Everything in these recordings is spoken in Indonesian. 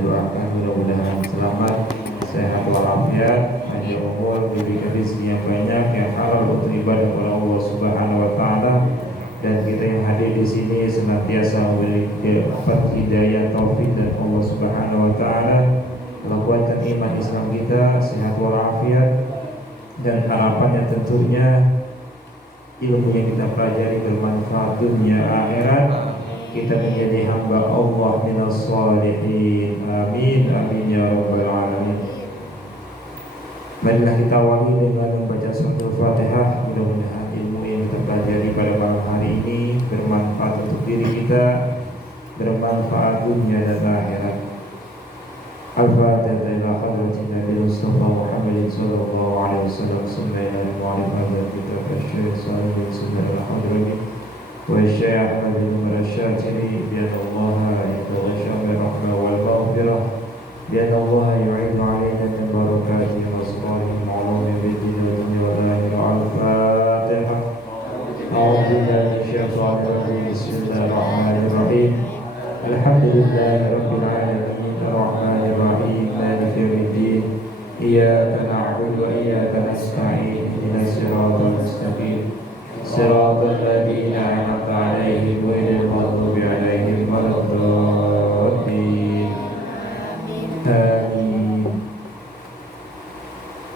kita doakan mudah-mudahan selamat, sehat walafiat, panjang umur, diberikan rezeki yang banyak, yang halal untuk ibadah kepada Allah Subhanahu wa taala, dan kita yang hadir di sini senantiasa dapat hidayah taufik dan Allah Subhanahu wa taala, kuatkan iman Islam kita, sehat walafiat, dan harapannya tentunya ilmu yang kita pelajari bermanfaat dunia akhirat, kita menjadi hamba Allah minas shalihin. Amin amin ya rabbal alamin. Marilah kita awali dengan membaca suratul Fatihah. Mudah-mudahan ilmu yang kita pelajari pada malam hari ini bermanfaat untuk diri kita, bermanfaat dunia dan akhirat. Al-Fatihah ila hadratin Nabi Mustafa Muhammadin sallallahu alaihi wasallam. Bismillahirrahmanirrahim. Kita bersyukur sallallahu alaihi wa syai'a bin marasyatini bi Allah yatawasha bi rahmah wal maghfirah bi Allah yu'idu alaina min barakatihi wa salihil ma'lumi bi dinina wa lahir al-Fatihah. A'udzu billahi minasyaitonir rajim. Bismillahirrahmanirrahim. Alhamdulillahi rabbil alamin arrahmanir rahim maliki yaumiddin iyyaka na'budu wa iyyaka nasta'in ihdinas siratal mustaqim siratal ladzina an'amta 'alaihim ghairil maghdubi 'alaihim waladdallin. Amin.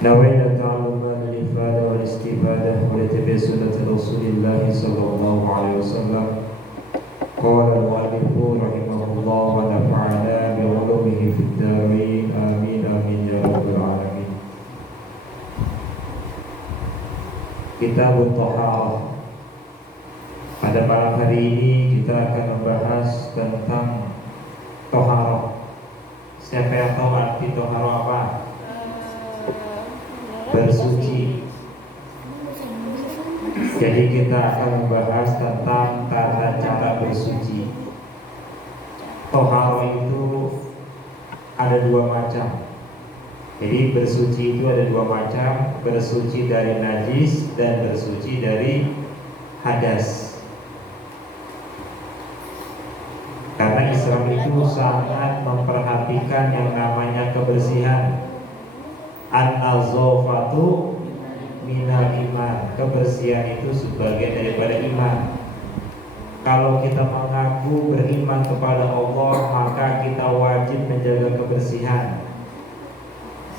Nawaina ta'alluman al-ifada wal istifadah wa tabi'at sunnati Rasulillah sallallahu alaihi wasallam. Qala al-mu'allif rahimahullah wa nafa'ana bi 'ulumihi fid dharain. Amin amin ya rabbal alamin. Kitabut Thaharah. Pada malam hari ini kita akan membahas tentang Thaharah. Siapa yang tahu arti Thaharah apa? Bersuci. Jadi kita akan membahas tentang tata cara bersuci. Thaharah itu ada dua macam. Jadi bersuci itu ada dua macam, bersuci dari najis dan bersuci dari hadas. Karena Islam itu sangat memperhatikan yang namanya kebersihan. An-nazafatu minal iman. Kebersihan itu sebagian daripada iman. Kalau kita mengaku beriman kepada Allah, maka kita wajib menjaga kebersihan.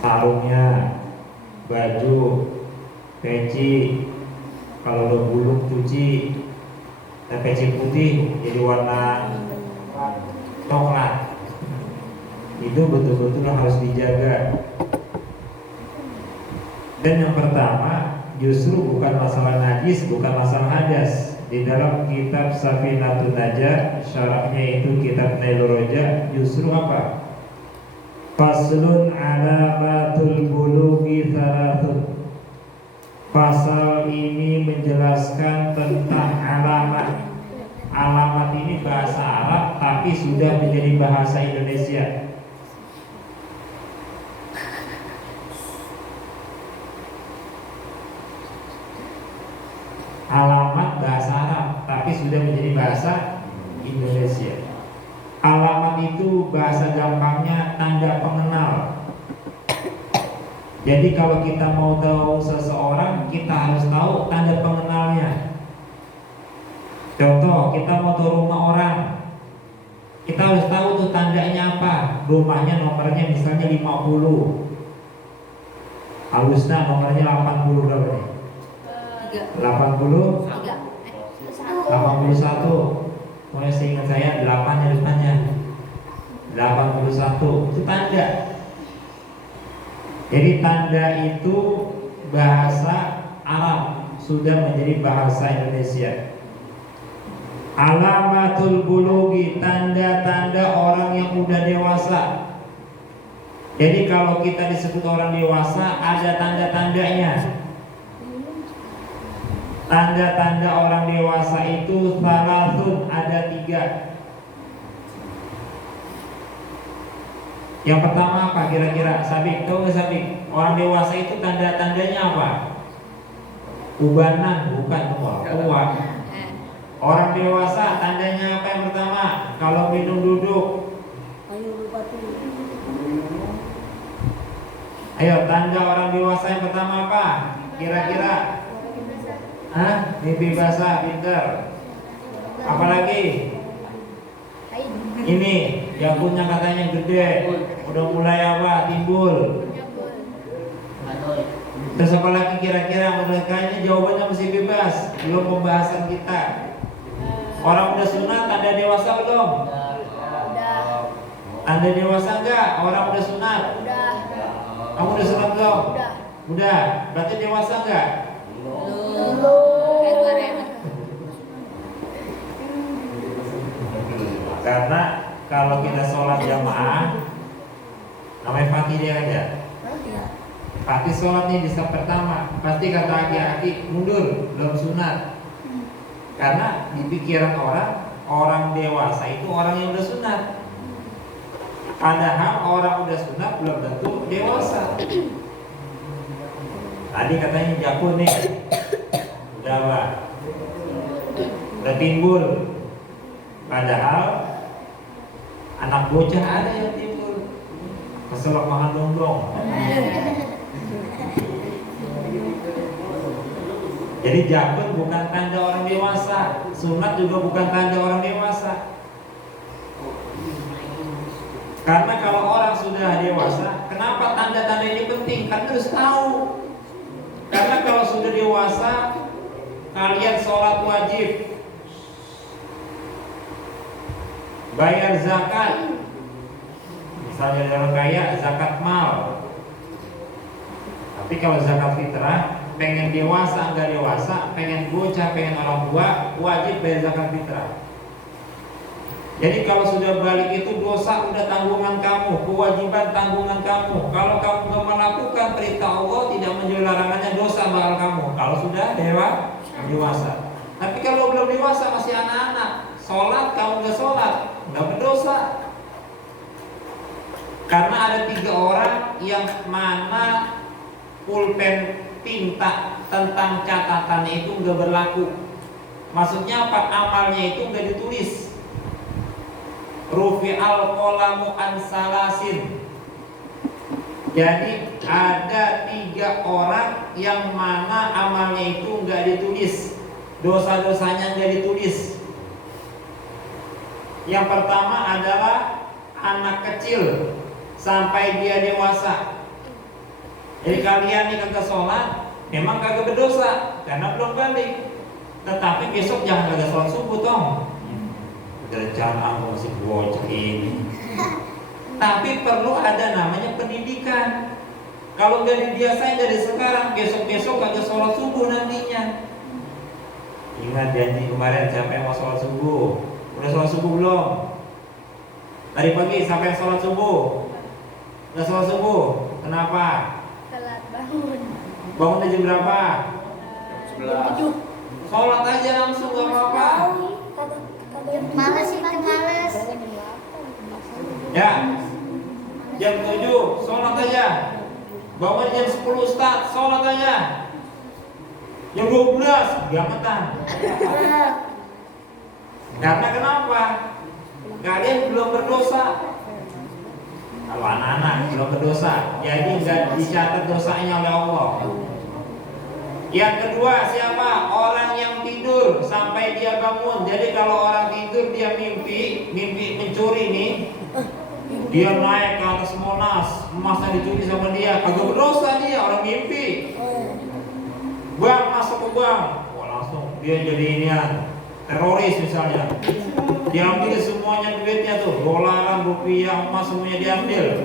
Sarungnya, baju, peci, kalau udah buluk cuci, dan peci putih jadi warna coklat. Itu betul-betul harus dijaga. Dan yang pertama, justru bukan masalah najis, bukan masalah hadas. Di dalam kitab Safinatun Najah, syarahnya itu kitab Nailur Roja, justru apa? Faslun alamatul bulughi thalathun. Pasal ini menjelaskan tentang alamat. Alamat ini bahasa Arab tapi sudah menjadi bahasa Indonesia. Alamat bahasa Arab tapi sudah menjadi bahasa Indonesia. Alamat itu bahasa gampangnya tanda pengenal. Jadi kalau kita mau tahu seseorang, kita harus tahu tanda pengenalnya. Contoh, kita mau tahu rumah orang, kita harus tahu tuh tandanya apa. Rumahnya nomornya misalnya 50, Alusna nomornya 80 berapa nih? 80 81. Mulai seingat saya 8 di depannya 81. Itu tanda. Jadi tanda itu bahasa Arab sudah menjadi bahasa Indonesia. Alamatul bulughi, tanda-tanda orang yang udah dewasa. Jadi kalau kita disebut orang dewasa, ada tanda-tandanya. Tanda-tanda orang dewasa itu thalathun, ada 3. Yang pertama apa kira-kira? Sabik, tahu nggak Sabik? Orang dewasa itu tanda-tandanya apa? Ubanan, bukan tua. Orang dewasa tandanya apa yang pertama? Kalau minum duduk, Ayo, tanda orang dewasa yang pertama apa? Kira-kira? Mimpi basah, pinter. Apalagi? Ini jangkutnya katanya gede, udah mulai apa? Timbul. Terus apa lagi kira-kira? Kayaknya jawabannya masih bebas, belum pembahasan kita. Orang udah sunat, tanda dewasa belum? Udah. Tanda dewasa enggak? Orang udah sunat? Udah. Kamu udah sunat belum? Udah. Udah. Berarti dewasa enggak? Karena kalau kita sholat jamaah, namanya fakir dia aja. Pasti sholat nih di saf pertama, pasti kata aki-aki mundur, belum sunat. Karena di pikiran orang dewasa itu orang yang udah sunat. Padahal orang udah sunat belum tentu dewasa. Tadi katanya jakun nih, udah apa? Udah timbul. Padahal anak bocah ada yang timbul. Keselak makan dongdong. Jadi jakun bukan tanda orang dewasa, sunat juga bukan tanda orang dewasa. Karena kalau orang sudah dewasa, kenapa tanda-tanda ini penting? Kan harus tahu. Karena kalau sudah dewasa, kalian sholat wajib, bayar zakat. Misalnya orang kaya, zakat mal. Tapi kalau zakat fitrah, pengen dewasa, enggak dewasa, pengen bocah, pengen orang tua, wajib bayar zakat fitrah. Jadi kalau sudah balik itu dosa udah tanggungan kamu, kewajiban tanggungan kamu. Kalau kamu nggak melakukan perintah Allah, tidak menjauhi larangannya, dosa bakal kamu. Kalau sudah dewasa. Tapi kalau belum dewasa masih anak-anak, sholat kamu nggak sholat, nggak berdosa. Karena ada 3 orang yang mana pulpen tinta tentang catatannya itu nggak berlaku. Maksudnya apa? Amalnya itu nggak ditulis. Rufi al-qalamu an salasin. Jadi ada 3 orang yang mana amalnya itu nggak ditulis, dosa-dosanya nggak ditulis. Yang pertama adalah anak kecil sampai dia dewasa. Jadi kalian nih kagak sholat, memang kagak berdosa karena belum balik. Tetapi besok jangan kagak sholat subuh dong. Kerjaan aku masih bocah ini. Tapi perlu ada namanya pendidikan. Kalau nggak dibiasain dari sekarang, besok-besok kagak sholat subuh nantinya. Ingat janji kemarin siapa yang mau sholat subuh? Udah sholat subuh belum? Tadi pagi siapa yang sholat subuh? Udah sholat subuh? Kenapa? Telat bangun. Bangun jam berapa? 11. Sholat aja langsung gak apa-apa. Males itu males. Ya, jam 7 sholat aja. Bangun jam 10 start, sholat aja. Jam 12 gametan. Karena kenapa? Kalian belum berdosa. Kalau anak-anak belum berdosa, jadi nggak dicatat dosanya oleh Allah. Yang kedua siapa? Orang yang tidur sampai dia bangun. Jadi kalau orang tidur dia mimpi mencuri nih, dia naik ke atas Monas, emasnya dicuri sama dia, kagak berdosa dia, orang mimpi. Bang, masuk ke bang, wah langsung dia jadi inian teroris misalnya. Diambil semuanya duitnya tuh, dolaran, rupiah, emas semuanya diambil.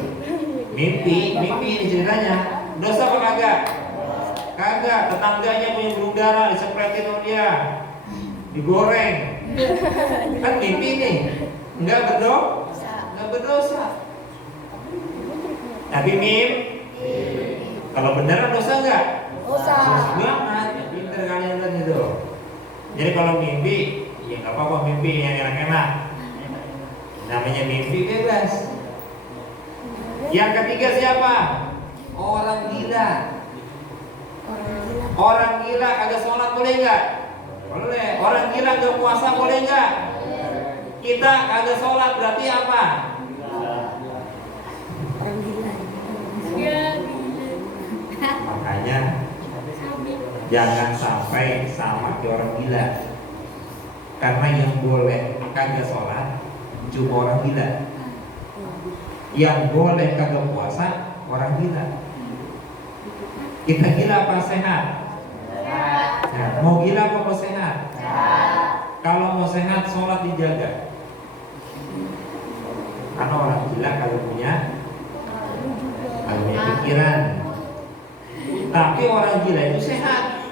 Mimpi ini ceritanya. Dosa apa kagak? Kagak. Tetangganya punya burung dara, disepretin sama dia, digoreng. Kan mimpi nih, nggak berdosa. Tapi kalau beneran dosa nggak? Dosa. Banget, ya pinter kalian kan itu. Jadi kalau mimpi, ya nggak apa-apa mimpi yang enak-enak. Namanya mimpi bebas. Yang ketiga siapa? Orang gila. Orang gila kagak sholat boleh nggak? Boleh. Orang gila nggak puasa boleh nggak? Kita kagak sholat berarti apa? Jangan sampai sama kayak orang gila. Karena yang boleh kagak sholat cuma orang gila. Yang boleh kagak puasa orang gila. Kita gila apa sehat? Nah, mau gila apa mau sehat? Kalau mau sehat sholat dijaga. Karena orang gila kalau punya pikiran. Tapi orang gila itu sehat.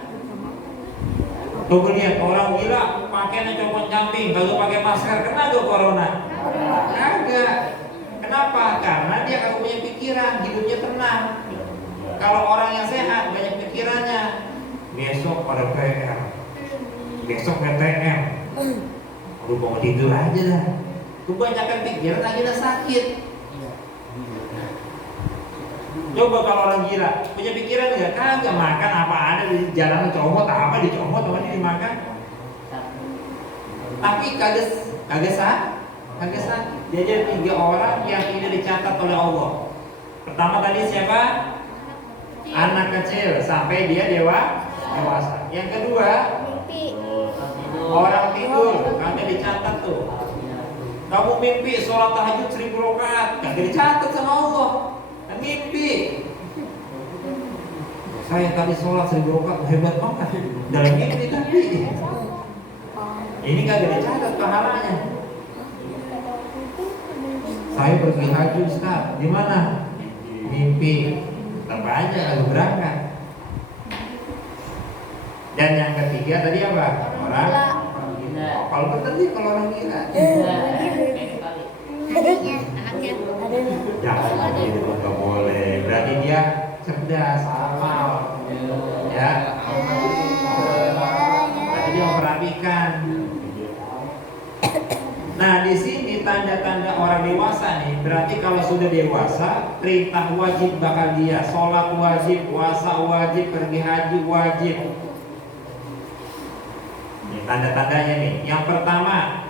Tuh lihat orang gila pakainya copot camping, kalau pakai masker kena gak corona? Kagak. Kenapa? Karena dia kagak punya pikiran, hidupnya tenang. Kalau orang yang sehat banyak pikirannya. Besok pada PR, besok PTM. Lu mau tidur aja dah. Kebanyakan pikiran akhirnya sakit. Coba kalau orang gila punya pikiran nggak? Kagak, makan apa ada di jalan comot apa dicomot apa dimakan. Tapi kagak sakit. Jadi 3 orang yang tidak dicatat oleh Allah. Pertama tadi siapa? Anak kecil sampai dia dewasa. Yang kedua orang tidur, kagak dicatat tuh. Kamu mimpi sholat tahajud 1000 rakaat, kagak dicatat sama Allah. Mimpi. Saya tadi sholat 1000 rakaat, hebat banget. Dalam mimpi tapi ini kagak dicatat pahalanya. Saya pergi haji Ustaz, di mana? Mimpi. Tetap aja lalu berangkat. Dan yang ketiga tadi apa? Orang gila. Kalau betul nih kalau orang gila. Jangan itu nggak boleh. Berarti dia cerdas, hafal, ya. Berarti dia memperhatikan. Nah di sini tanda-tanda orang dewasa nih. Berarti kalau sudah dewasa, perintah wajib bakal dia, sholat wajib, puasa wajib, pergi haji wajib. Ini tanda-tandanya nih. Yang pertama,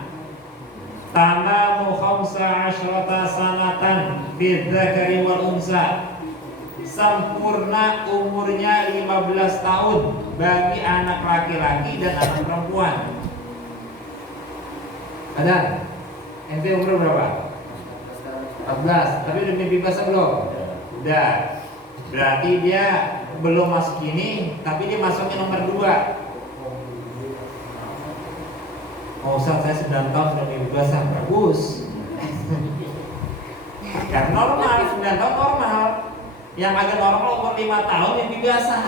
tamamu khamsa asyrata sanatan bidzakari wal unsa. Sempurna umurnya 15 tahun bagi anak laki-laki dan anak perempuan. Ada? Ente umur berapa? 14. Tapi udah mimpi basah belum? Udah. Berarti dia belum masuk ini, tapi dia masuknya nomor 2. Oh Ustaz, saya 9 tahun sudah mimpi basah. Bagus. Karena normal, 9 tahun normal. Yang agak normal umur 5 tahun mimpi basah.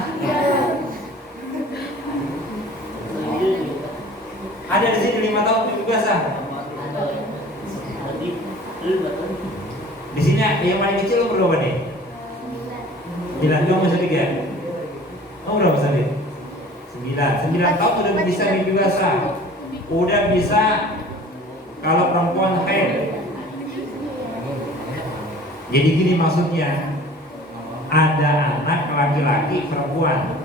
Ada di sini 5 tahun mimpi basah. Di sini yang paling kecil umur berapa nih? 9 tahun masih 3. Umur berapa tadi? 9 tahun udah bisa mimpi basah. Udah bisa kalau perempuan haid. Jadi gini maksudnya, ada anak laki-laki perempuan.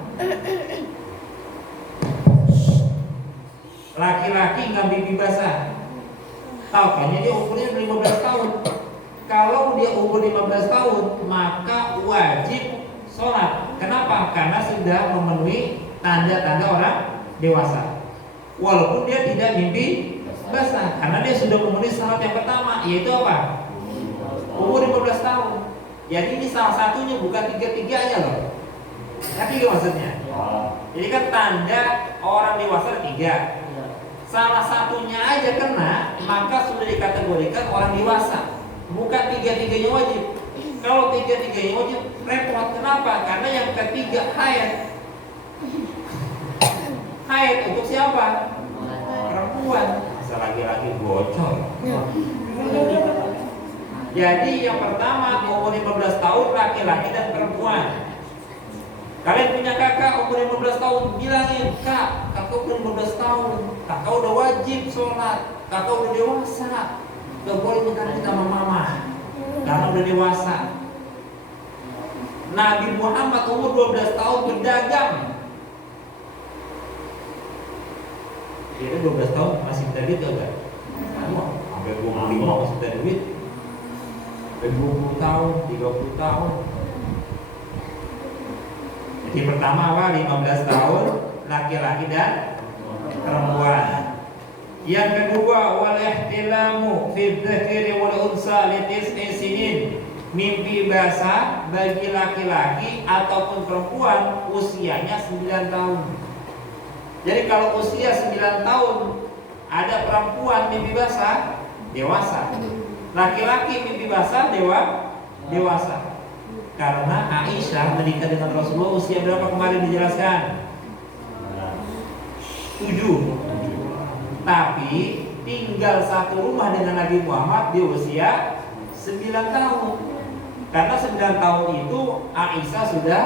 Laki-laki nggak mimpi basah. Tahu kayaknya dia umurnya 15 tahun. Kalau dia umur 15 tahun, maka wajib sholat. Kenapa? Karena sudah memenuhi tanda-tanda orang dewasa. Walaupun dia tidak mimpi basah, karena dia sudah memenuhi syarat yang pertama, yaitu apa? Umur 15 tahun. Jadi ini salah satunya, bukan tiga-tiganya loh. Ngerti gak maksudnya? Jadi kan tanda orang dewasa 3. Salah satunya aja kena, maka sudah dikategorikan orang dewasa. Bukan tiga-tiganya wajib. Kalau tiga-tiganya wajib, repot. Kenapa? Karena yang ketiga haid. Haid untuk siapa? Perempuan. Masa laki-laki bocor. Jadi yang pertama umur 15 tahun laki-laki dan perempuan. Kalian punya kakak umur 15 tahun, bilangin, Kak, kakak umur 15 tahun, kakak udah wajib sholat, kakak udah dewasa, gak boleh minta sama mama, karena udah dewasa. Nabi Muhammad umur 12 tahun berdagang. Dia 12 tahun masih minta duit gak? Sampai 25 masih minta duit. Sampai 20 tahun, 30 tahun. Yang pertama apa? 15 tahun laki-laki dan perempuan. Yang kedua, wal ihtilamu fi dzakari wal unsa li tis'i sinin. Mimpi basah bagi laki-laki ataupun perempuan usianya 9 tahun. Jadi kalau usia 9 tahun ada perempuan mimpi basah, dewasa. Laki-laki mimpi basah dewasa. Karena Aisyah menikah dengan Rasulullah usia berapa kemarin dijelaskan? 7. Tapi tinggal satu rumah dengan Nabi Muhammad di usia 9 tahun. Karena 9 tahun itu Aisyah sudah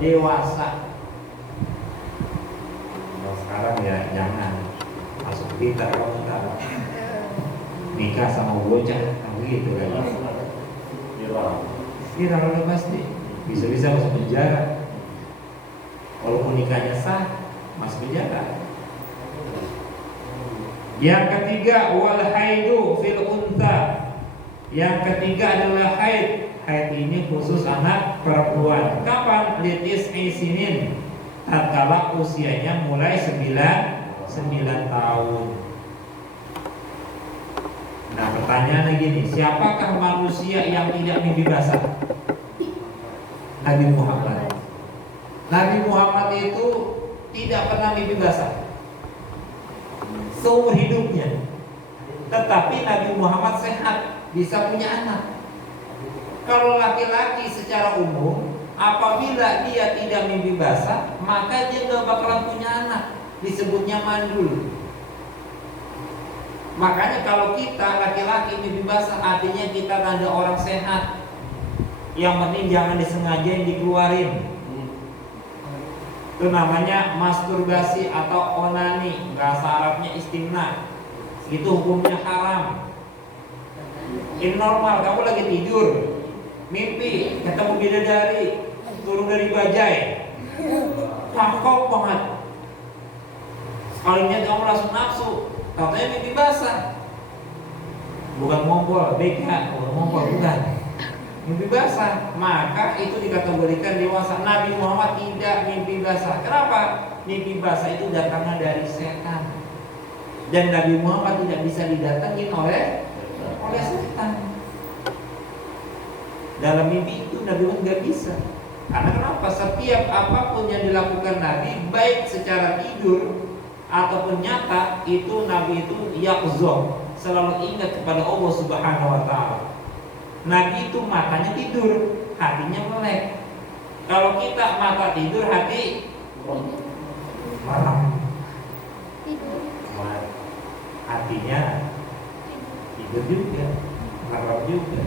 dewasa. Kalau sekarang ya jangan masuk pintar kamu ntar nikah sama bocah gitu kan. Ini kalau pasti bisa masuk penjara. Walaupun nikahnya sah masuk penjara. Yang ketiga wal haidu fil untha. Yang ketiga adalah haid. Haid ini khusus anak perempuan. Kapan? Litis isinin. Tatkala usianya mulai 9 tahun. Nah pertanyaannya gini, siapakah manusia yang tidak mimpi basah? Nabi Muhammad. Nabi Muhammad itu tidak pernah mimpi basah seumur hidupnya. Tetapi Nabi Muhammad sehat, bisa punya anak. Kalau laki-laki secara umum, apabila dia tidak mimpi basah, maka dia gak bakalan punya anak. Disebutnya mandul. Makanya kalau kita laki-laki mimpi basah, artinya kita ada orang sehat. Yang penting jangan disengajain dikeluarin. Itu namanya masturbasi atau onani. Bahasa Arabnya istimna. Itu hukumnya haram. Ini normal, kamu lagi tidur, mimpi ketemu bidadari turun dari bajai, cakep banget. Sekalinya kamu langsung nafsu, katanya mimpi basah. Bukan ngompol, bukan. Mimpi basah, maka itu dikategorikan dewasa. Nabi Muhammad tidak mimpi basah. Kenapa? Mimpi basah itu datangnya dari setan. Dan Nabi Muhammad tidak bisa didatangin oleh setan. Dalam mimpi itu Nabi Muhammad nggak bisa. Karena kenapa? Setiap apapun yang dilakukan Nabi, baik secara tidur ataupun nyata, itu Nabi itu yaqzah, selalu ingat kepada Allah Subhanahu wa Ta'ala. Nabi itu matanya tidur, hatinya melek. Kalau kita mata tidur, hati malam. Hatinya tidur juga, malam juga.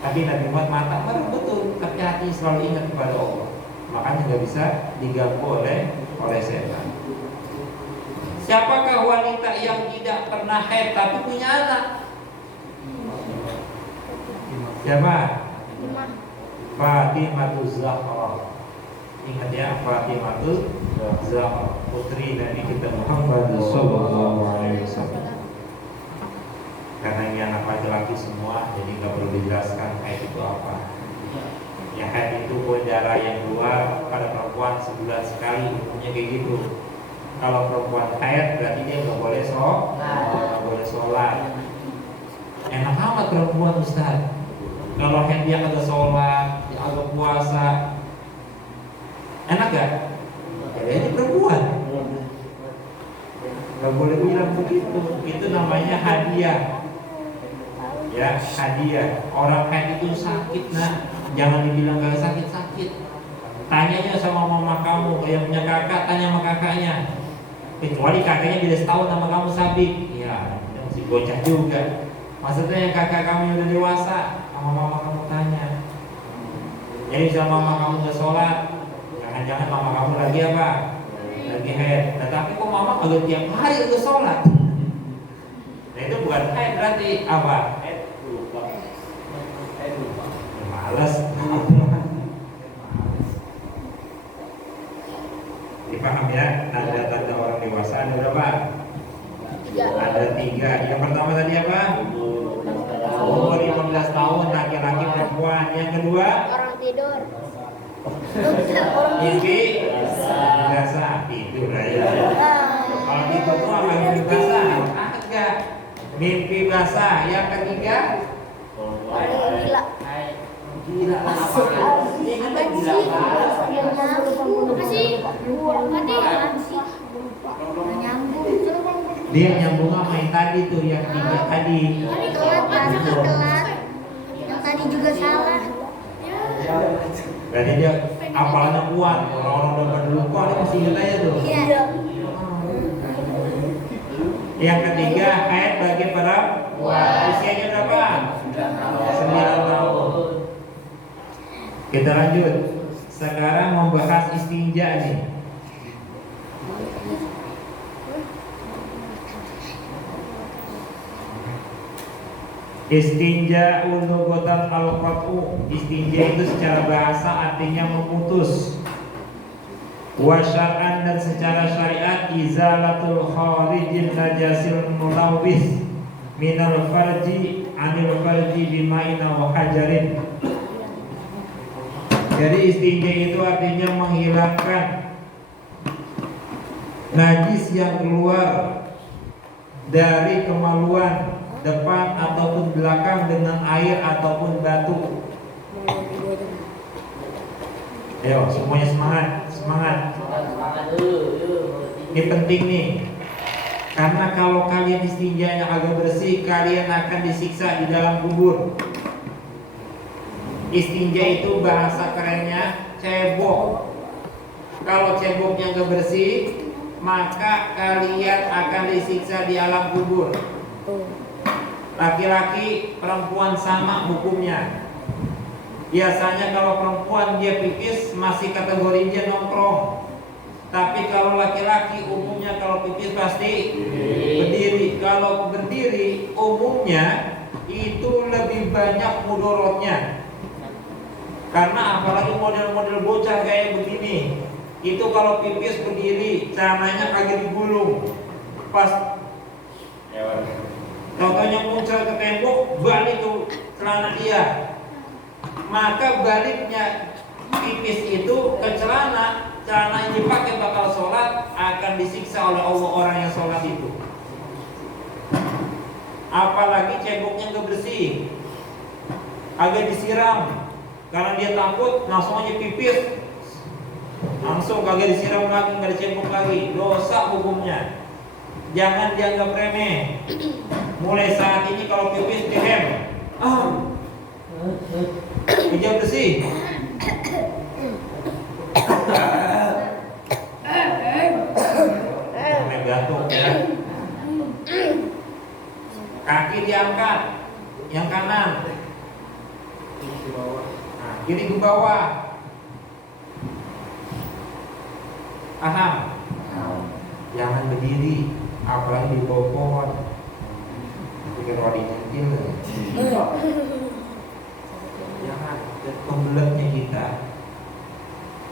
Tapi Nabi Muhammad mata merem betul, tapi hati selalu ingat kepada Allah. Makanya nggak bisa diganggu oleh setan. Siapakah wanita yang tidak pernah haid tapi punya anak? Siapa? Fatimah Zahra. Ingat ya, Fatimah Zahra, putri Nabi kita Muhammad sallallahu alaihi wasallam. Karena ini anak laki-laki semua, jadi nggak perlu dijelaskan haid itu apa. Ya haid itu darah yang keluar pada perempuan sebulan sekali, umumnya kayak gitu. Kalau perempuan haid berarti dia nggak boleh sholat. Enak amat perempuan Ustaz. Kalau haid dia kagak sholat, dia kagak puasa, enak gak? Ya ini perempuan. Gak boleh bilang begitu. Itu namanya hadiah. Ya, hadiah. Orang haid itu sakit, nah. Jangan dibilang gak sakit-sakit. Tanyanya sama mama kamu, yang punya kakak, tanya sama kakaknya. Kecuali kakaknya beda setahun sama kamu sabik. Ya, masih bocah juga. Maksudnya yang kakak kamu yang udah dewasa, sama mama kamu tanya. Jadi sama mama kamu gak sholat, jangan-jangan mama kamu lagi apa? Lagi haid. Tetapi kok mama kagak tiap hari udah sholat? Nah itu bukan haid, berarti apa? Males. Dipaham ya? Tanda-tanda orang dewasa ada berapa? Ada 3. Yang pertama tadi apa? Umur 15 tahun, laki-laki perempuan. Yang kedua? Orang tidur. Mimpi basah tidur aja. Kalau itu tuh apa mimpi basah? Agak mimpi basah. Yang ketiga Gila. gila lah apa? Ini kan gila banget. Apa sih? Dia nyambung sama yang tadi tuh, yang ketiga tadi. Telat. Yang tadi juga salah. Berarti dia apalnya kuat. Orang-orang udah pada lupa, dia masih ingat aja tuh. Iya. Yang ketiga, haid bagi perempuan. Usianya berapa? 9 tahun. Kita lanjut. Sekarang membahas istinja nih. Istinja lughatan al-qat'u. Istinja itu secara bahasa artinya memutus. Wa syar'an dan secara syariat izalatul kharijin najasil mulawis minal farji anil farji bima'in wa hajarin. Jadi istinja itu artinya menghilangkan najis yang keluar dari kemaluan depan ataupun belakang dengan air ataupun batu. Ayo semuanya semangat, semangat. Ini penting nih. Karena kalau kalian istinjanya agak bersih, kalian akan disiksa di dalam kubur. Istinja itu bahasa kerennya cebok. Kalau ceboknya agak bersih, maka kalian akan disiksa di alam kubur. Laki-laki, perempuan sama hukumnya. Biasanya kalau perempuan dia pipis masih kategori dia nongkrong. Tapi kalau laki-laki umumnya kalau pipis pasti berdiri. Kalau berdiri umumnya itu lebih banyak mudorotnya. Karena apalagi model-model bocah kayak begini, itu kalau pipis berdiri, celananya kagak digulung. Pas contohnya muncul ke tembok, balik ke celana dia. Maka baliknya pipis itu ke celana yang dipakai bakal sholat akan disiksa oleh Allah orang yang sholat itu. Apalagi ceboknya gak bersih, agak disiram, karena dia takut langsung aja pipis, langsung kagak disiram lagi, gak dicebok lagi, dosa hukumnya. Jangan dianggap remeh. Mulai saat ini kalau pipis dihem, hijau bersih. Gantung ya. Kaki diangkat, yang kanan. Nah, kiri ke bawah. Paham? Jangan berdiri, apalagi di bawah pohon. Bikin rodi centil. Jangan pembeletnya kita.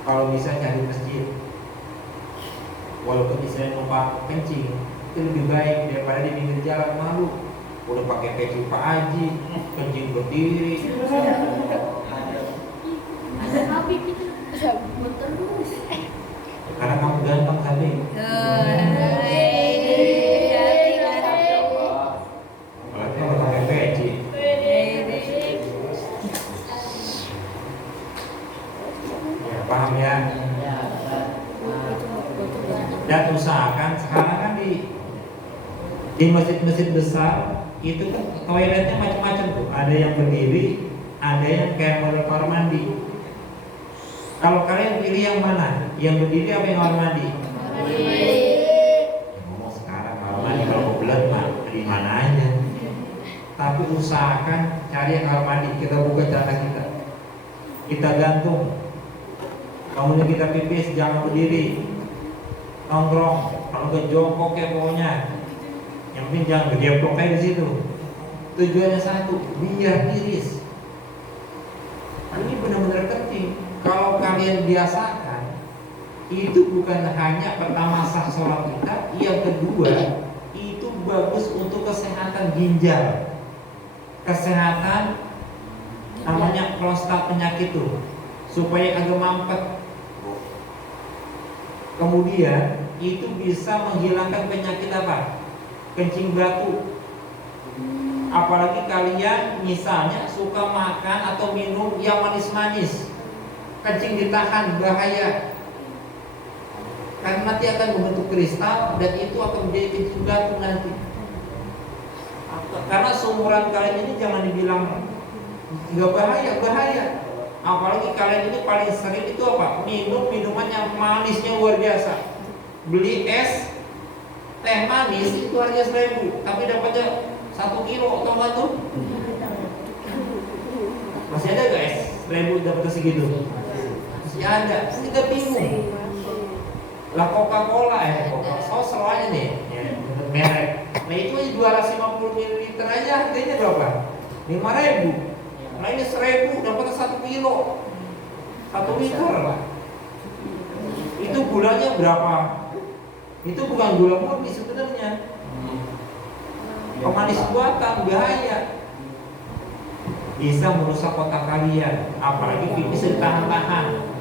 Kalau bisa cari masjid. Walaupun misalnya numpang kencing, itu lebih baik daripada di pinggir jalan malu. Udah pakai peci Pak Haji, kencing berdiri. Karena kamu ganteng tadi. Kalau pakai peci. Ya, paham ya? Dan usahakan sekarang kan di masjid-masjid besar itu kan toiletnya macam-macam tuh. Ada yang berdiri, ada yang kayak model kamar mandi. Kalau kalian pilih yang mana? Yang berdiri apa yang kamar mandi? Ngomong sekarang kamar mandi, kalau mau belet mah di mana aja. Tapi usahakan cari yang kamar mandi. Kita buka celana kita gantung. Kemudian kita pipis, jangan berdiri. Nongkrong, kalau ke jongkok ya pokoknya. Yang penting jangan gedeplok kayak di situ. Tujuannya satu, biar tiris. Ini benar-benar penting. Kalau kalian biasakan, itu bukan hanya pertama sah sholat kita, yang kedua itu bagus untuk kesehatan ginjal, kesehatan namanya prostat penyakit tuh. supaya agak mampet. Kemudian itu bisa menghilangkan penyakit apa? Kencing batu. Apalagi kalian misalnya suka makan atau minum yang manis-manis, kencing ditahan, bahaya. Karena nanti akan membentuk kristal dan itu akan menjadi kencing batu nanti. Karena seumuran kalian ini jangan dibilang nggak bahaya, bahaya. Apalagi kalian ini paling sering itu apa? Minum minuman yang manisnya luar biasa. Beli es teh manis itu harganya 1.000, tapi dapatnya 1 kilo, atau nggak tuh? Masih ada guys, 1.000 dapat segitu? Masih ada, kita bingung. Lah Coca-Cola sosro aja nih, ya, merek. Nah itu 250 ml aja harganya berapa? 5.000. Nah ini 1.000 dapat 1 kilo, 1 liter. Itu gulanya berapa? Itu bukan gula murni sebenarnya. Pemanis buatan, bahaya. Bisa merusak otak kalian. Apalagi pipis ditahan-tahan.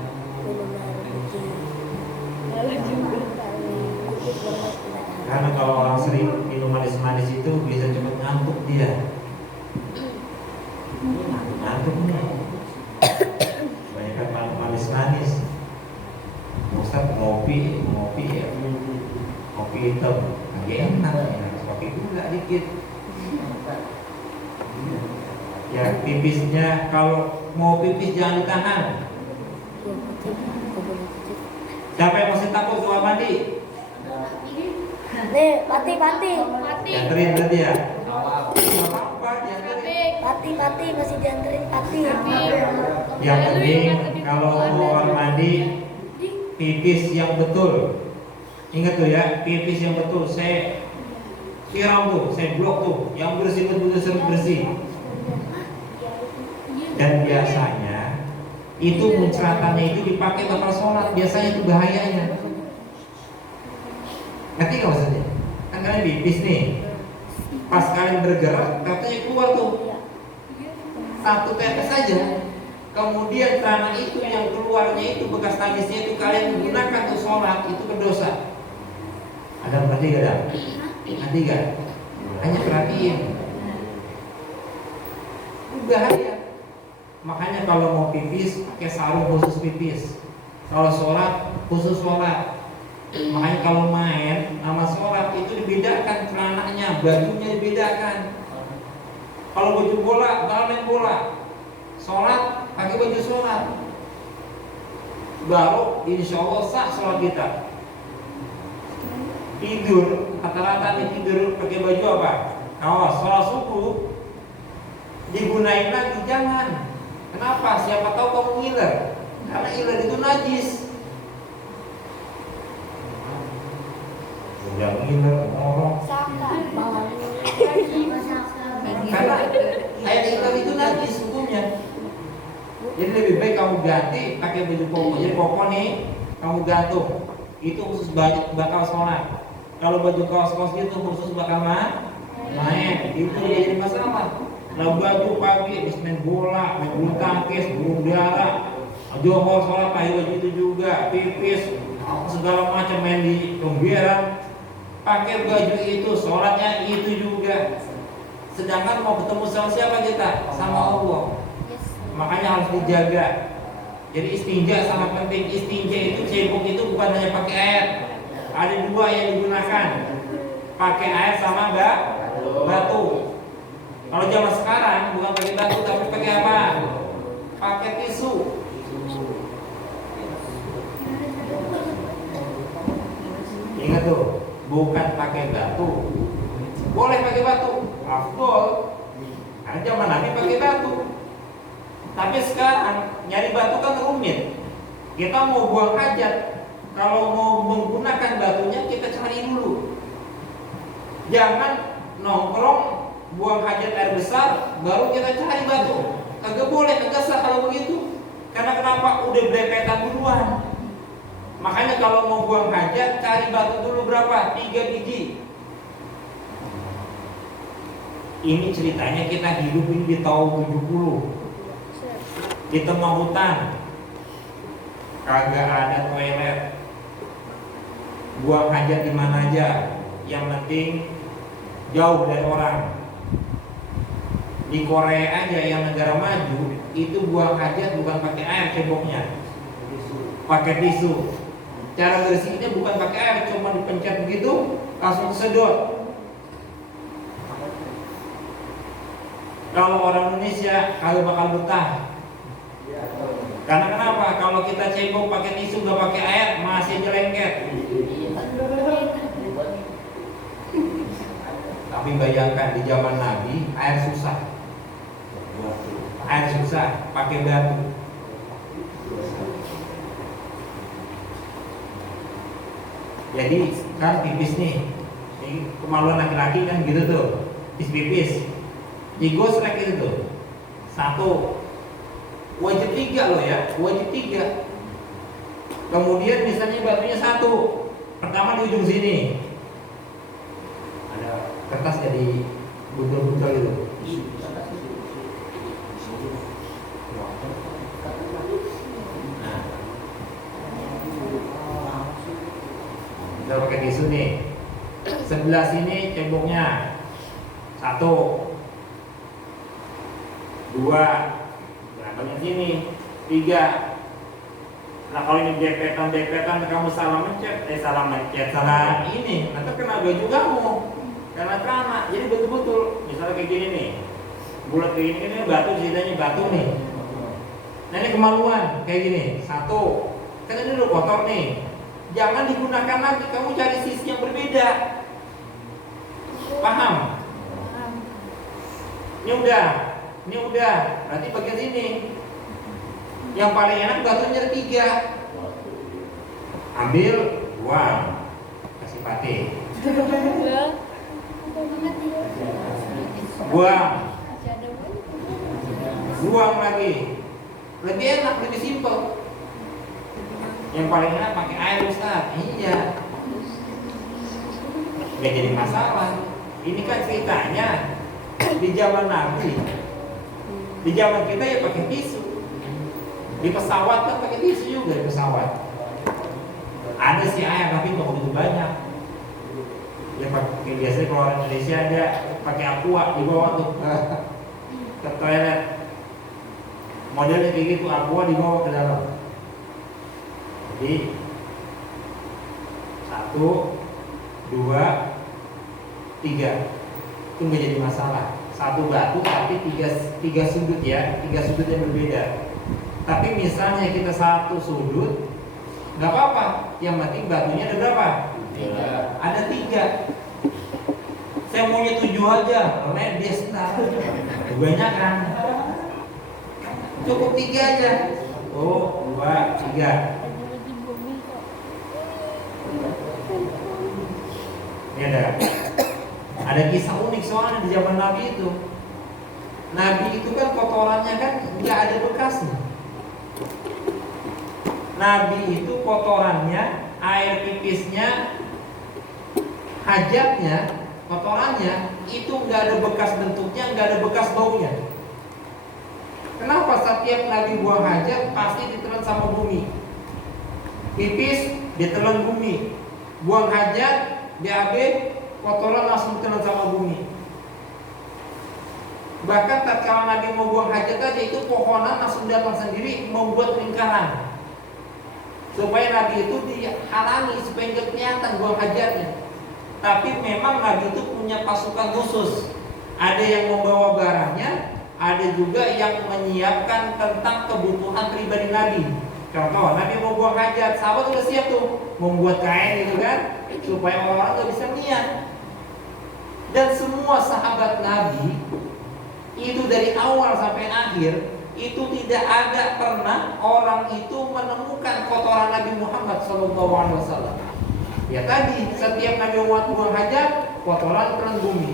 Karena kalau orang sering minum manis-manis itu bisa cepat ngantuk dia. Ngantuk nih. Banyak manis-manis. Ustaz ngopi ya. Kopi hitam, agak enak ya. Kopi gula dikit. Ya pipisnya kalau mau pipis jangan ditahan. Siapa yang masih takut keluar mandi? Nih, Pati. Dianterin tadi ya? Apa dianterin? Pati masih dianterin Pati. Yang penting kalau keluar mandi pipis yang betul. Ingat tuh ya, pipis yang betul. Saya siram tuh, saya blok tuh, yang bersih betul bersih. Dan biasanya itu muncratannya itu dipakai bakal sholat. Biasanya itu bahayanya. Ngerti nggak maksudnya? Kan kalian pipis nih, pas kalian bergerak katanya keluar tuh 1 tetes saja. Kemudian karena itu yang keluarnya itu bekas najisnya itu kalian gunakan untuk sholat, itu berdosa. Ada berarti gak ada? Nanti gak? Hanya perhatiin. Bahaya. Makanya kalau mau pipis pakai sarung khusus pipis. Kalau sholat khusus sholat. Makanya kalau main sama sholat itu dibedakan celananya, bajunya dibedakan. Kalau baju bola, kalau main bola, sholat pakai baju sholat. Baru insya Allah sah sholat kita. Tidur, rata-rata tidur pakai baju apa? Kaos. Sholat subuh digunain lagi, jangan. Kenapa? Siapa tahu kamu ngiler. Karena ngiler itu najis. Udah ngiler, ngorok. Karena air ngiler itu najis hukumnya. Jadi lebih baik kamu ganti pakai baju koko. Jadi koko nih kamu gantung. Itu khusus bakal sholat. Kalau baju kaos-kaos itu khusus bakal main. Itu jadi masalah. Nah baju pagi habis main bola, main bulu tangkis, burung dara, johor sholat pakai baju itu juga, pipis, segala macam main di pembiaran, pakai baju itu, sholatnya itu juga. Sedangkan mau ketemu sama siapa kita? Sama Allah. Makanya harus dijaga. Jadi istinja sangat penting. Istinja itu cebok itu bukan hanya pakai air. Ada 2 yang digunakan. Pakai air sama batu. Kalau zaman sekarang bukan pakai batu tapi pakai apa? Pakai tisu. Ingat tuh, bukan pakai batu. Boleh pakai batu, afdol. Karena zaman Nabi pakai batu. Tapi sekarang nyari batu kan rumit. Kita mau buang hajat, kalau mau menggunakan batunya kita cari dulu. Jangan nongkrong buang hajat air besar baru kita cari batu. Kagak boleh, kagak sah kalau begitu. Karena kenapa? Udah belepetan duluan. Makanya kalau mau buang hajat cari batu dulu berapa? 3 biji. Ini ceritanya kita hidup ini di tahun 70 di tengah hutan. kagak ada toilet, buang hajat di mana aja, yang penting jauh dari orang. Di Korea aja yang negara maju itu buang hajat bukan pakai air ceboknya, pakai tisu. Cara bersihnya bukan pakai air, cuma dipencet begitu langsung kesedot. Kalau orang Indonesia kalau bakal betah. Karena kenapa? Kalau kita cebok pakai tisu gak pakai air masih aja lengket. Tapi bayangkan di zaman Nabi air susah. Air susah pakai batu. Jadi kan pipis nih. Ini kemaluan laki-laki kan gitu tuh. Pipis. Digosrek itu tuh. 1. Wajib 3 loh ya. Wajib 3. Kemudian misalnya batunya 1. Pertama di ujung sini. Ada kertas jadi buntel-buntel itu. Kita pakai tisu nih. Sebelah sini ceboknya 1, 2, berantamnya sini 3. Nah kalau ini depetan kamu salah mencet, salah ini, nanti kena baju kamu, karena jadi betul-betul. Misalnya kayak gini nih, bulat kayak gini, ini batu, ceritanya batu nih. Nah ini kemaluan kayak gini. 1, kan ini udah kotor nih. Jangan digunakan lagi, kamu cari sisi yang berbeda. Paham? Ini udah, berarti bagian sini. Yang paling enak batunya 3. Ambil, buang, kasih pate. Buang lagi. Lebih enak, lebih simpel. Yang paling enak pakai air, Ustaz. Iya. Gak jadi masalah. Ini kan ceritanya di zaman Nabi. Di zaman kita ya pakai tisu. Di pesawat kan pakai tisu juga di pesawat. Ada sih air tapi nggak begitu banyak. Ya pakai biasanya kalau orang Indonesia ada pakai aqua di bawah tuh ke toilet. Modelnya kayak gitu, aqua di bawah ke dalam. Jadi 1, 2, 3 itu nggak jadi masalah. 1 batu tapi 3 sudut ya, 3 sudut yang berbeda. Tapi misalnya kita 1 sudut, nggak apa-apa. Yang penting batunya ada berapa? 3. Ada 3. Saya maunya 7 aja, ledes ntar. Banyak kan? Cukup 3 aja. 2, 3. Ini ada kisah unik soalnya di zaman Nabi itu. Nabi itu kan kotorannya kan nggak ada bekasnya. Nabi itu kotorannya, air pipisnya, hajatnya, kotorannya itu nggak ada bekas bentuknya, nggak ada bekas baunya. Kenapa setiap Nabi buang hajat pasti ditelan sama bumi? Pipis ditelan bumi, buang hajat BAB kotoran langsung ditelan sama bumi. Bahkan tatkala Nabi mau buang hajat aja itu pohonan langsung datang sendiri membuat lingkaran supaya Nabi itu dihalangi supaya nggak kelihatan buang hajatnya. Tapi memang Nabi itu punya pasukan khusus. Ada yang membawa barangnya, ada juga yang menyiapkan tentang kebutuhan pribadi Nabi. Contoh, Nabi mau buang hajat, sahabat udah siap tuh membuat kain gitu kan, supaya orang nggak bisa lihat. Dan semua sahabat Nabi itu dari awal sampai akhir itu tidak ada pernah orang itu menemukan kotoran Nabi Muhammad SAW. Ya tadi setiap Nabi Muhammad buang hajat, kotoran telan bumi,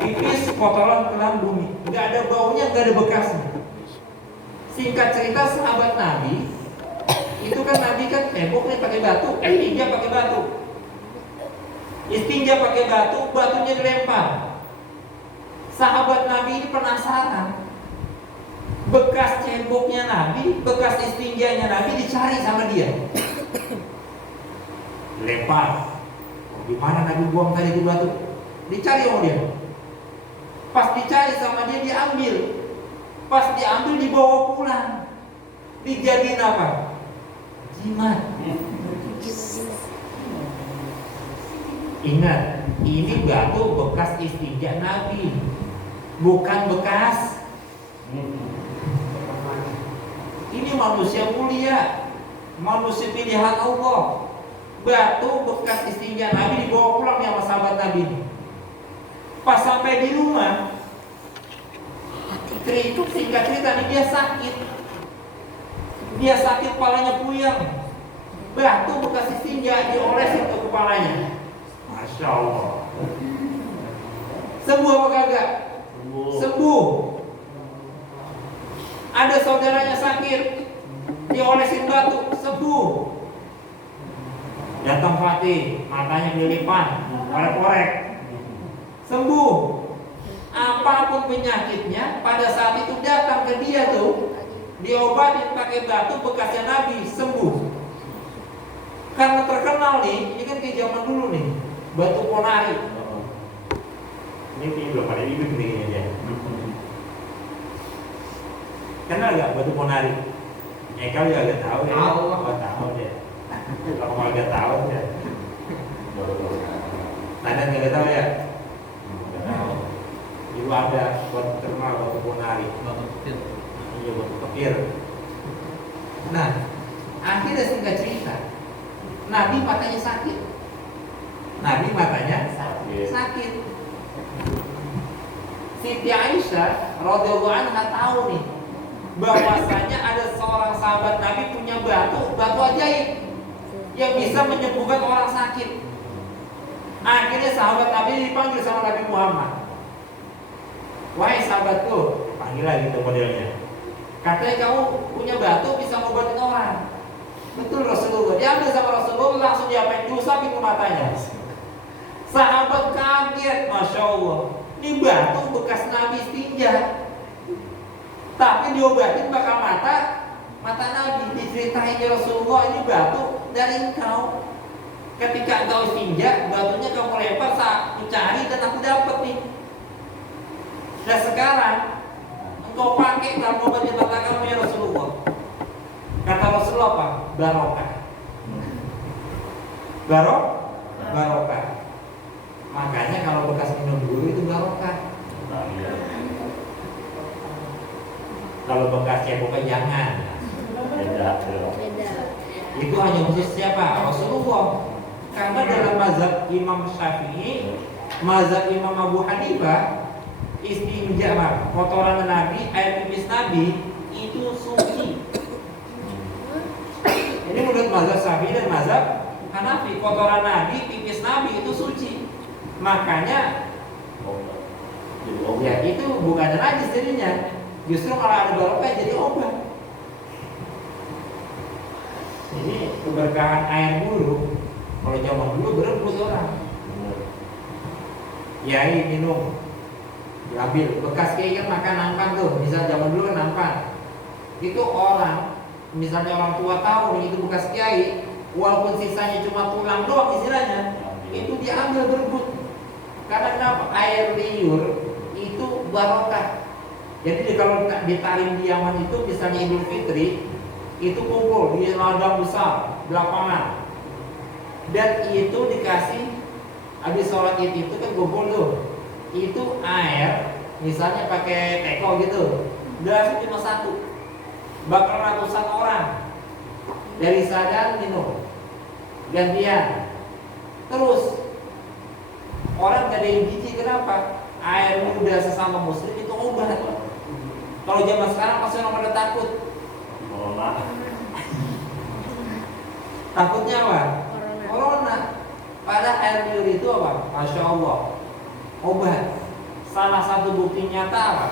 pipis kotoran telan bumi, nggak ada baunya, nggak ada bekasnya. Singkat cerita sahabat Nabi itu kan Nabi kan ceboknya pakai batu, istinja pakai batu. Istinja pakai batu, batunya dilempar. Sahabat Nabi ini penasaran, bekas cebok temboknya Nabi, bekas istinjanya Nabi dicari sama dia. Lempar. Di mana Nabi buang tadi itu batu? Dicari sama dia. Pas dicari sama dia diambil. Pas diambil dibawa pulang. Dijadiin apa? Jimat. Ingat, ini batu bekas istinja Nabi, bukan bekas. Ini manusia mulia, manusia pilihan Allah. Batu bekas istinja Nabi dibawa pulang sama sahabat Nabi. Pas sampai di rumah, singkat cerita nih, dia sakit. Dia sakit, kepalanya puyeng. Batu bekas istinja diolesin ke kepalanya. Masya Allah. Sembuh apa kagak? Sembuh. Ada saudaranya sakit, diolesin batu, sembuh. Datang Fatih, matanya kelilipan, korek-korek, sembuh. Apapun penyakitnya, pada saat itu datang ke dia tuh, diobatin pakai batu bekasnya Nabi, sembuh. Karena terkenal nih, ini kan kayak zaman dulu nih, batu ponari. Ini belum ada bibit begini aja. Kenal gak batu ponari? Eka juga agak tahu ya. Gak tahu deh. Kalau mau agak tahu ya. Tanda nggak tahu ya? Nggak tahu. Dulu ada batu termal, batu ponari. Batu kepir. Iya, batu kepir. Nah, akhirnya singkat cerita, Nabi matanya sakit. Nabi matanya sakit. Siti Aisyah radhiyallahu anha tahu nih bahwasanya ada seorang sahabat Nabi punya batu ajaib yang bisa menyembuhkan orang sakit. Akhirnya sahabat Nabi dipanggil sama Nabi Muhammad. Wahai sahabatku, panggil lagi itu modelnya. Katanya kamu punya batu bisa ngobatin orang. Betul Rasulullah. Diambil sama Rasulullah, langsung diapain? Diusapin ke matanya. Sahabat kaget, Masya Allah. Ini batu bekas Nabi istinja, tapi diobatin bakal mata Nabi. Diceritain ya Rasulullah, ini batu dari engkau. Ketika engkau istinja, batunya kamu lempar, saat mencari dan aku dapat nih. Dan sekarang engkau pakai dalam obatnya mata kamu ya Rasulullah. Kata Rasulullah apa? Barokah. Barokah. Makanya kalau bekas minum dulu itu barokah. Kalau bekas ceboknya jangan. Beda. Itu hanya khusus siapa? Rasulullah. Karena dalam mazhab Imam Syafi'i, mazhab Imam Abu Hanifah, istinja kotoran Nabi, air pipis Nabi itu suci. Ini menurut mazhab Syafi'i dan mazhab Hanafi, kotoran Nabi, pipis Nabi itu suci. Makanya ya itu bukan najis jadinya. Justru kalau ada barokah jadi obat. Ini keberkahan air dulu. Kalau zaman dulu berebut orang. Yai minum, diambil. Bekas kiai kan makan nampan tuh. Misal zaman dulu kan nampan. Itu orang, misalnya orang tua tahu nih itu bekas kiai, walaupun sisanya cuma tulang doang istilahnya, itu diambil berebut. Karena kenapa? Air liur itu barokah. Jadi kalau di tarim di Yaman itu misalnya Idul Fitri itu kumpul di ladang besar di lapangan, dan itu dikasih habis sholat Id itu kan kumpul tuh, itu air misalnya pakai teko gitu, gelas cuma satu, bakal ratusan orang dari sadar minum gantian terus. Orang gak ada yang jijik, kenapa? Air muda sesama muslim itu obat. Kalau zaman sekarang pasti orang pada takut. Takutnya apa? Corona. Pada air liur itu apa? Masya Allah, obat. Salah satu bukti nyata apa?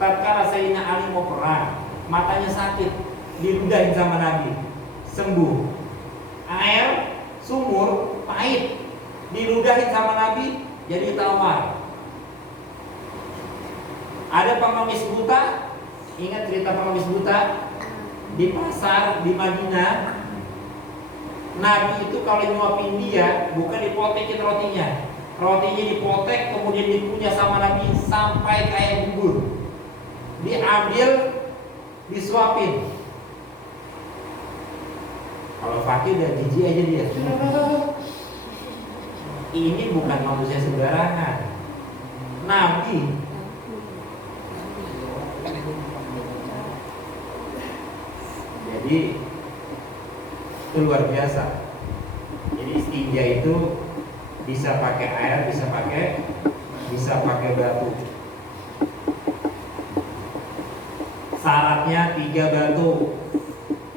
Tatkala Sayyidina Ali mau perang, matanya sakit, diludahin sama Nabi, sembuh. Air sumur pahit, diludahin sama Nabi jadi tawar. Ada pengemis buta, Ingat cerita pengemis buta di pasar di Madinah? Nabi itu kalau nyuapin dia bukan dipotekin rotinya. Rotinya dipotek kemudian dikunyah sama Nabi sampai kayak bubur. Diambil, disuapin. Kalau fakir udah jijik aja dia. Ini bukan manusia sembarangan. Nabi. Jadi itu luar biasa. Jadi istinja itu bisa pakai air, bisa pakai batu. Syaratnya 3 batu.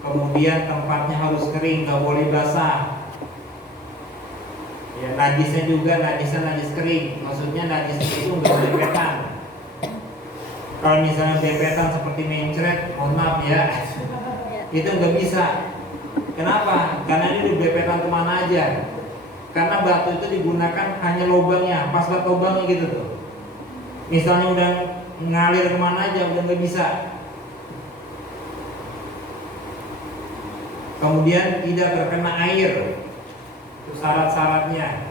Kemudian tempatnya harus kering, nggak boleh basah. Ya, najisnya juga najis kering. Maksudnya najis itu nggak dempetan. Kalau misalnya dempetan seperti mencret, mohon maaf ya, itu nggak bisa. Kenapa? Karena ini dempetan kemana aja. Karena batu itu digunakan hanya lubangnya, pas lubangnya gitu tuh. Misalnya udah ngalir kemana aja, udah nggak bisa. Kemudian tidak terkena air, itu syarat-syaratnya.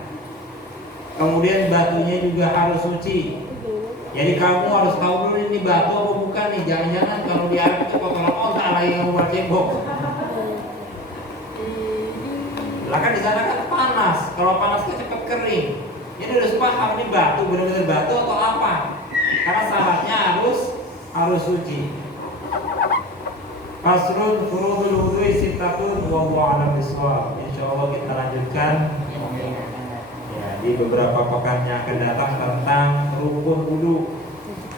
Kemudian batunya juga harus suci. Jadi kamu harus tahu dulu ini batu apa bukan nih. Jangan-jangan kalau di Arab itu kotoran onta lagi yang buat cebok. Lah kan di sana kan panas. Kalau panas kan cepat kering. Jadi harus paham ini batu benar-benar batu atau apa. Karena syaratnya harus suci. Fasrul furudul wudhu sittatun wa huwa a'lam bissawab. Insyaallah kita lanjutkan ya, di beberapa pekan yang akan datang tentang rukun wudu.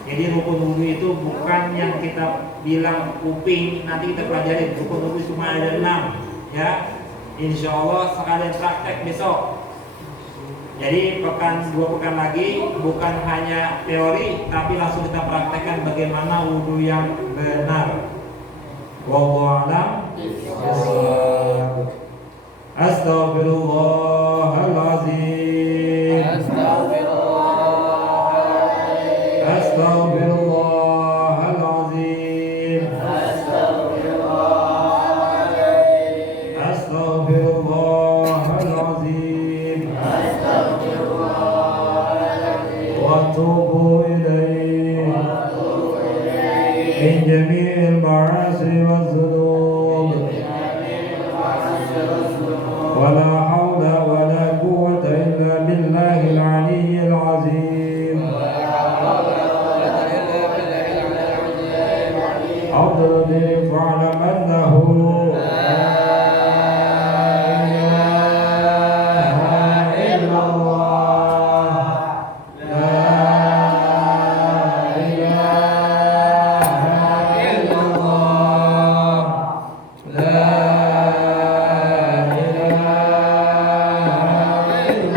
Jadi rukun wudu itu bukan yang kita bilang kuping, nanti kita pelajari. Rukun wudu cuma ada 6 ya. Insyaallah sekalian praktek besok. Jadi 2 pekan lagi bukan hanya teori tapi langsung kita praktekkan bagaimana wudu yang benar. Wallahu a'lam bishawab. Astaghfirullahalazim. Astaghfirullahalazim. Astaghfirullahalazim. Wa atubu ilaihi min jami'il ma'asi waz-dzunub. ولا حول ولا قوة إلا بالله العلي العظيم. أفضل فاعلم أنه لا إله إلا الله. لا إله إلا الله.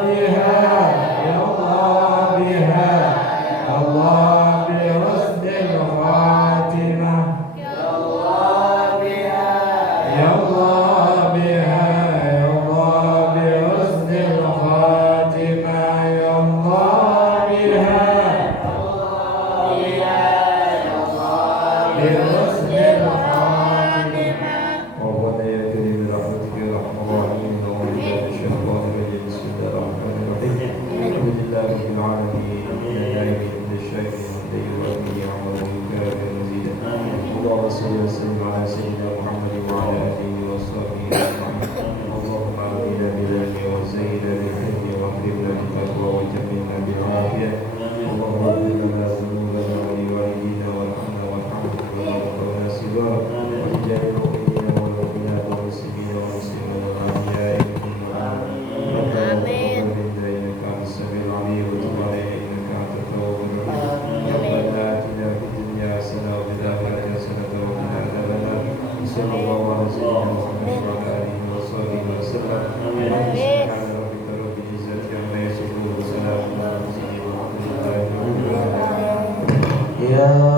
لا Ya